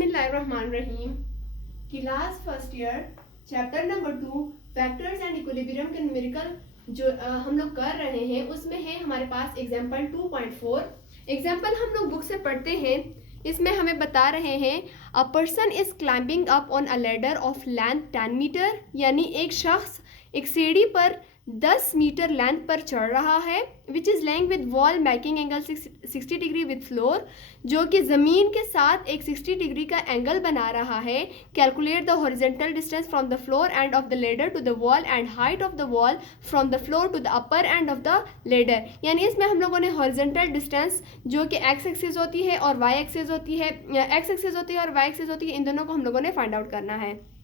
बिस्मिल्लाहिर्रहमानिर्रहीम। Class first year chapter number 2 factors and equilibrium के numerical जो हम लोग कर रहे हैं उसमें है हमारे पास एग्जांपल 2.4। एग्जांपल हम लोग बुक से पढ़ते हैं। इसमें हमें बता रहे हैं a person is climbing up on a ladder of length 10 metre, यानी एक शख्स एक सीढ़ी पर 10 मीटर लेंथ पर चढ़ रहा है। Which is laying with wall making angle 60 degree with floor, जो कि ज़मीन के साथ एक 60 डिग्री का एंगल बना रहा है। Calculate the horizontal distance from the floor end of the ladder to the wall and height of the wall from the floor to the upper end of the ladder. यानी इसमें हम लोगों ने horizontal distance जो कि x axis होती है और वाई एक्सिस होती है, एक्स एक्सिस होती है और वाई एक्सिस होती है, इन दोनों को हम लोगों ने फाइंड आउट करना है।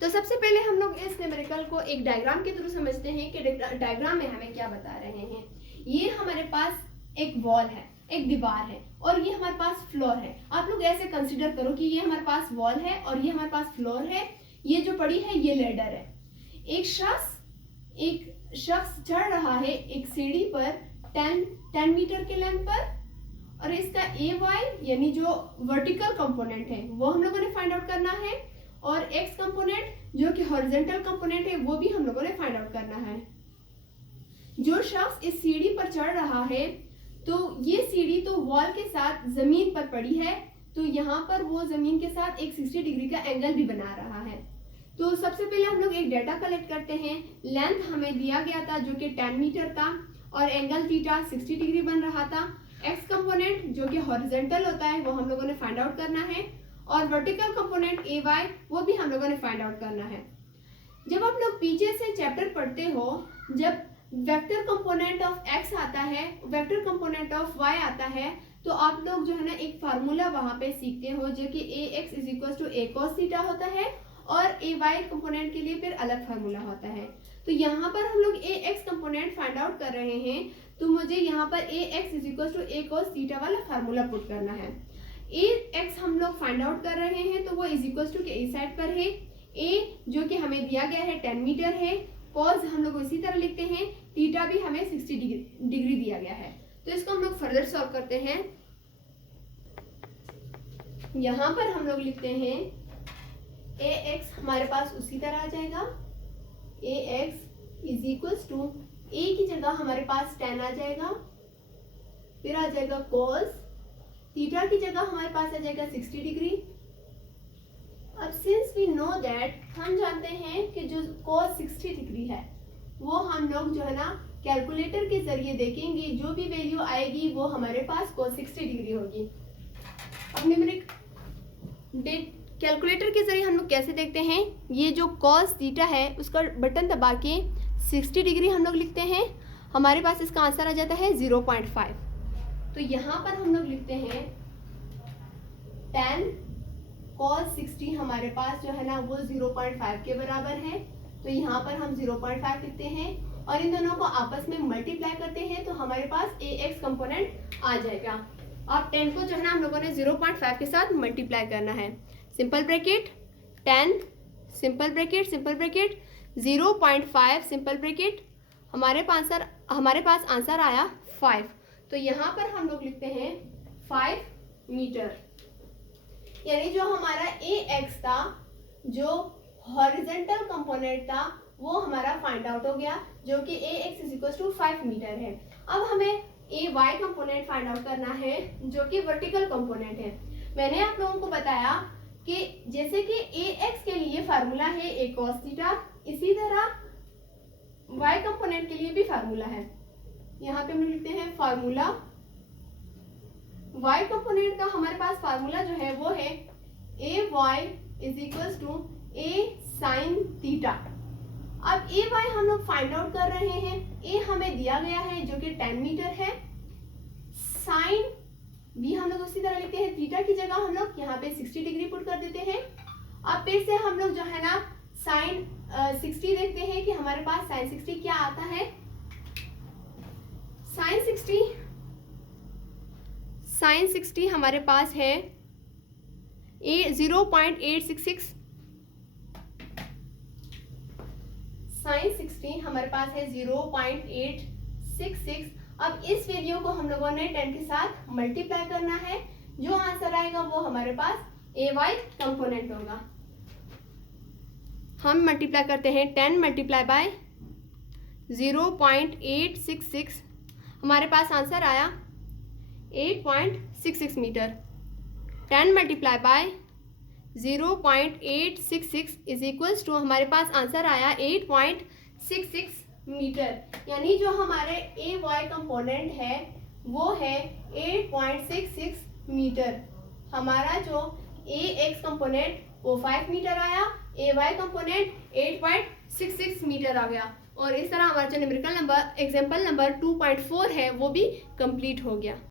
तो सबसे पहले हम लोग इस न्यूमेरिकल को एक डायग्राम के थ्रू समझते हैं कि डायग्राम में हमें क्या बता रहे हैं। ये हमारे पास एक वॉल है, एक दीवार है और ये हमारे पास फ्लोर है। आप लोग ऐसे कंसीडर करो कि ये हमारे पास वॉल है और ये हमारे पास फ्लोर है। ये जो पड़ी है ये लेडर है। एक शख्स चढ़ रहा है एक सीढ़ी पर 10 मीटर के लेंथ पर, और इसका ए वाई यानी जो वर्टिकल कंपोनेंट है वो हम लोगों ने फाइंड आउट करना है, और एक्स कंपोनेंट जो कि हॉरिजॉन्टल कंपोनेंट है वो भी हम लोगों ने फाइंड आउट करना है। जो शख्स इस सीढ़ी पर चढ़ रहा है तो ये सीढ़ी तो वॉल के साथ जमीन पर पड़ी है, तो यहाँ पर वो जमीन के साथ एक 60 डिग्री का एंगल भी बना रहा है। तो सबसे पहले हम लोग एक डाटा कलेक्ट करते हैं। लेंथ हमें दिया गया था जो कि 10 मीटर था और एंगल थीटा 60 डिग्री बन रहा था। एक्स कंपोनेंट जो कि हॉरिजॉन्टल होता है वो हम लोगों ने फाइंड आउट करना है, और वर्टिकल कंपोनेंट ए वाई वो भी हम लोगों ने फाइंड आउट करना है। जब आप लोग पीछे से चैप्टर पढ़ते हो, जब वेक्टर कंपोनेंट ऑफ एक्स आता है, वेक्टर कंपोनेंट ऑफ वाई आता है, तो आप लोग जो है ना एक फार्मूला वहां पे सीखते हो जो कि A x is equal to A cos theta होता है, और ए वाई कंपोनेंट के लिए फिर अलग फार्मूला होता है। तो यहाँ पर हम लोग A x component find out कर रहे हैं, तो मुझे यहाँ पर A x is equal to A cos theta वाला फार्मूला पुट करना है। ए एक्स हम लोग फाइंड आउट कर रहे हैं तो वो इज इक्वल टू के ए साइड पर है। ए जो कि हमें दिया गया है 10 मीटर है, कॉस हम लोग इसी तरह लिखते हैं, थीटा भी हमें 60 डिग्री दिया गया है। तो इसको हम लोग फर्दर सॉल्व करते हैं। यहाँ पर हम लोग लिखते हैं ए एक्स हमारे पास उसी तरह आ जाएगा, ए एक्स इज इक्वल टू ए की जगह हमारे पास 10 आ जाएगा, फिर आ जाएगा कॉस थीटा की जगह हमारे पास आ जाएगा 60 डिग्री। अब सिंस वी नो दैट, हम जानते हैं कि जो cos 60 डिग्री है वो हम लोग जो है ना कैलकुलेटर के जरिए देखेंगे, जो भी वैल्यू आएगी वो हमारे पास cos 60 डिग्री होगी। अब न्यूमेरिक कैलकुलेटर के जरिए हम लोग कैसे देखते हैं, ये जो cos थीटा है उसका बटन दबा के 60 डिग्री हम लोग लिखते हैं, हमारे पास इसका आंसर आ जाता है 0.5। तो यहाँ पर हम लोग लिखते हैं 10 cos 60 हमारे पास जो है ना वो 0.5 के बराबर है, तो यहाँ पर हम 0.5 लिखते हैं और इन दोनों को आपस में मल्टीप्लाई करते हैं तो हमारे पास ए एक्स कंपोनेंट आ जाएगा। अब 10 को जो है ना हम लोगों ने 0.5 के साथ मल्टीप्लाई करना है। Simple bracket 10 simple bracket 0.5 simple bracket, हमारे पास आंसर आया 5। तो यहाँ पर हम लोग लिखते हैं 5 मीटर, यानी जो हमारा ए एक्स था जो हॉरिजॉन्टल कंपोनेंट था वो हमारा फाइंड आउट हो गया, जो कि A x is equal to 5 metre है। अब हमें A y component find out करना है जो कि वर्टिकल कंपोनेंट है। मैंने आप लोगों को बताया कि जैसे कि ए एक्स के लिए फार्मूला है ए कॉस थीटा, इसी तरह वाई कंपोनेंट के लिए भी फार्मूला है। यहाँ पे हम लिखते हैं फार्मूला y कंपोनेंट का, हमारे पास फार्मूला जो है वो है A y is equal to A sine theta. अब ए वाई हम लोग फाइंड आउट कर रहे हैं, ए हमें दिया गया है जो कि 10 मीटर है, साइन भी हम लोग उसी तरह लिखते हैं, थीटा की जगह हम लोग यहाँ पे 60 डिग्री पुट कर देते हैं। अब फिर से हम लोग जो है ना साइन 60 देखते हैं कि हमारे पास साइन 60 क्या आता है। साइन 60 हमारे पास है 0.866, साइन 60 हमारे पास है 0.866। अब इस वैल्यू को हम लोगों ने 10 के साथ मल्टीप्लाई करना है, जो आंसर आएगा वो हमारे पास ए वाई कंपोनेंट होगा। हम मल्टीप्लाई करते हैं 10 मल्टीप्लाई बाय 0.866, हमारे पास आंसर आया 8.66 metre. 10 multiply by 0.866 is equals to, हमारे पास आंसर आया 8.66 मीटर। यानी जो हमारे ए वाई कंपोनेंट है वो है 8.66 मीटर। हमारा जो ए एक्स कंपोनेंट वो 5 मीटर आया, ए वाई कंपोनेंट 8.66 मीटर आ गया। और इस तरह हमारा जो न्यूमेरिकल नंबर एग्जाम्पल नंबर 2.4 है वो भी कंप्लीट हो गया।